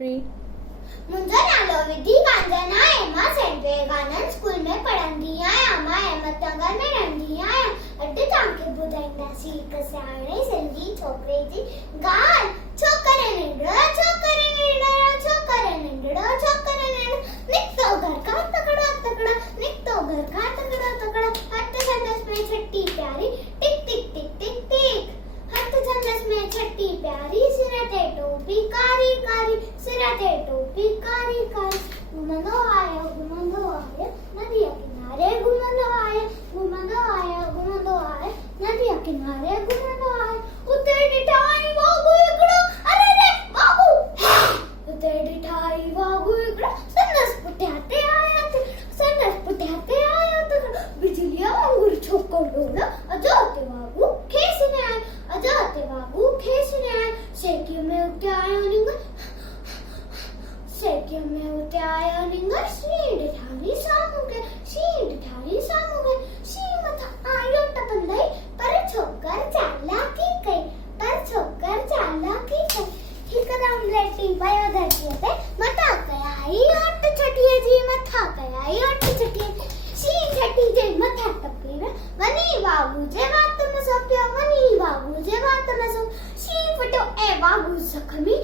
3 मुंहिंजो नालो विधी कांजना आहे। मां सेंट विवेकानंद स्कूल में पढ़ंदी आहियां। मां अहमदनगर में रहंदी आहियां। अॼु तव्हांखे ॿुधाईंदासीं हिकु सियाणे सिंधी छोकिरे जी ॻाल्हि। छोकिरे नंढड़ो छोकिरे नंढड़ो छोकिरे नंढड़ो छोकिरे नंढड़ो निकितो घर खां तकड़ो तकड़ो निकितो घर खां तकड़ो तकड़ो हथ संदसि में छटी प्यारी टिक टिक टिक टिक टिक हथ संदसि में छटी प्यारी सिर ते टोपी कारी कारी सिर ते टोपी कारी कारी घुमंदो आयो नदीअ किनारे घुमंदो आयो नदीअ किनारे घुमंदो आयो उते ॾिठाई वागु हिकिड़ो अरे रे वागु उते ॾिठाई वागु हिकिड़ो संदसि पुठियां ते आया त बिजलीअ वांगुरु छोकिरो अजो ते वागु खेसने आयो सेके में उते आयो निंगर शींड ठाणी साम्हूं खे शी मथां आयो टपंदई पर छोकर चालाकी कई हिकदम लेटी पियो धरतीअ ते मथां कयाई हट छटीअ जी शी छटी जे मथां टपी वञी वागु जे वात में सो शी फटियो ऐं वागु ज़ख़्मी